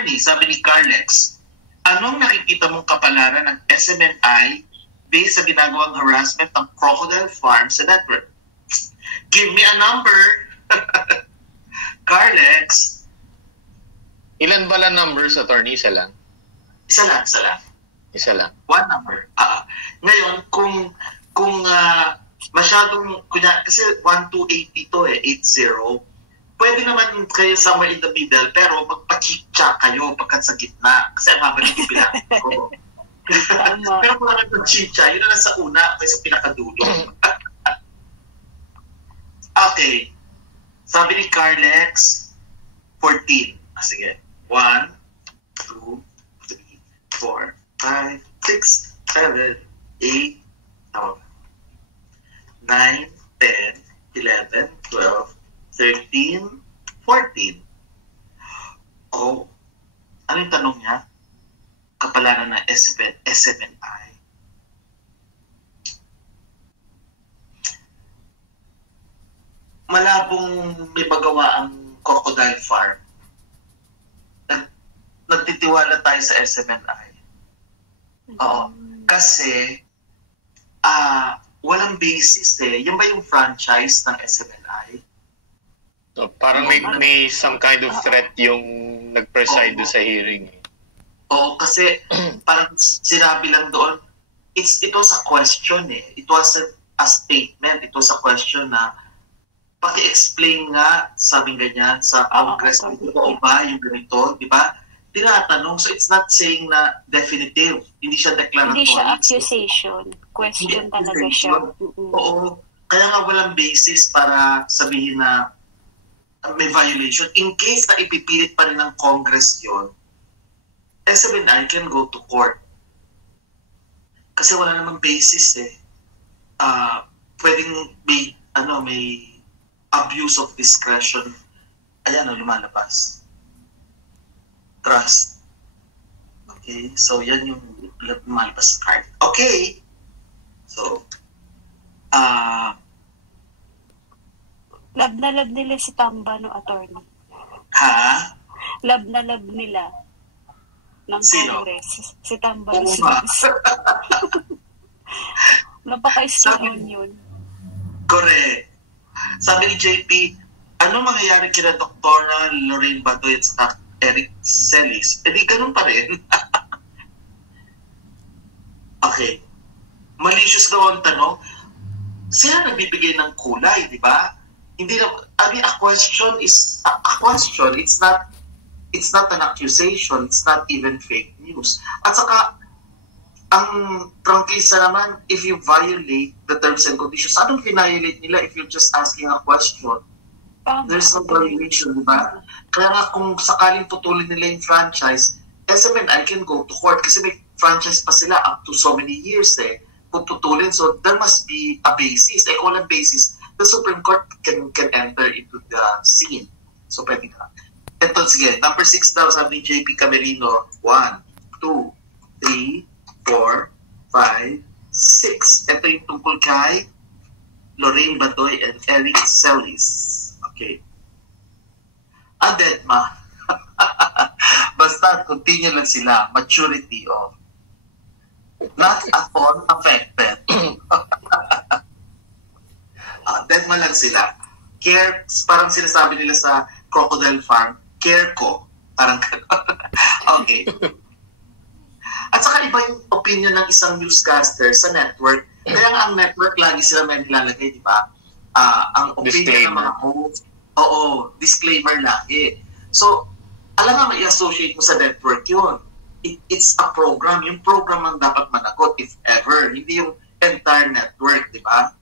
Attorney, sabi ni Carlex, anong nakikita mong kapalaran ng SMNI based sa ginagawang harassment ng Crocodile Farm sa network? Give me a number. Carlex. Ilan ba lang numbers, Attorney? Isa lang? Isa lang. Isa lang. One number. Ngayon, kung masyadong, kasi 1 to 80 to 80, pwede naman kayo somewhere in the middle, pero magpa-chik-chak kayo pagkat sa gitna. Kasi ang mabalik yung bilang ko. Pero kung lang nag-chik-chak, yun na lang sa una kaysa pinakadulo. Okay. Sabi ni Carlex, 14. Sige. 1, 2, 3, 4, 5, 6, 7, 8, 9, 10, 11, 12, 13, 14. Oh, ano yung tanong niya? Kapalaran ng SMNI. Malabong may magawa ang Crocodile Farm. Nagtitiwala tayo sa SMNI. Oo. Kasi, walang basis eh. Yan ba yung franchise ng SMNI? So, parang may some kind of threat yung nag-preside sa hearing. Oo, kasi parang sinabi lang doon, it was a question eh. It wasn't a statement. It was a question na paki-explain nga, sabing ganyan, sa Congress, o ba yung ganito, di ba? Tinatanong, so it's not saying na definitive. Hindi siya declaratory. Hindi siya accusation. Question talaga siya. Oo. Kaya nga walang basis para sabihin na may violation. In case na ipipilit pa rin ng Congress yun, SMNI can go to court. Kasi wala namang basis eh. Pwedeng may abuse of discretion. Ayan, lumalabas. Trust. Okay? So, yan yung lumalabas card. Okay! So, love na love nila si Tamba, no, Attorney? Ha? Love na love nila ng Sino? Congress. Si Tamba. Ba? Napaka-strong yun. Correct. Sabi ni JP, ano mangyayari kina Dr. Lorraine Batoy at Eric Celis? Eh di ganun pa rin. Okay. Malicious daw ang tanong. Sila nagbibigay ng kulay, di ba? Hindi na, a question is a question. It's not an accusation. It's not even fake news. At saka, ang trangkisa naman, if you violate the terms and conditions, anong violate nila if you're just asking a question? There's no violation, di ba? Kaya nga kung sakaling putulin nila yung franchise, SMNI can go to court kasi may franchise pa sila up to so many years eh. Puputulin, so there must be a basis. Eh kung walang basis, the Supreme Court can enter into the scene. So pwede na. Ito, sige, number 6 daw, sabi ni JP Camerino, 1, 2, 3, 4, 5, 6. Ito yung tungkol kay Lorraine Batoy and Eric Celis. Okay. Adetma. Basta continue lang sila. Maturity of not at all affected. Adetma lang sila. Care, parang sinasabi nila sa Crocodile Farm, care ko. Parang okay. At saka iba yung opinion ng isang newscaster sa network. Kaya nga ang network lagi sila may nilalagay, di ba? Ang opinion ng mga host, disclaimer lagi. So, alam nga may-associate mo sa network yun. It's a program. Yung program ang dapat managot, if ever. Hindi yung entire network, di ba?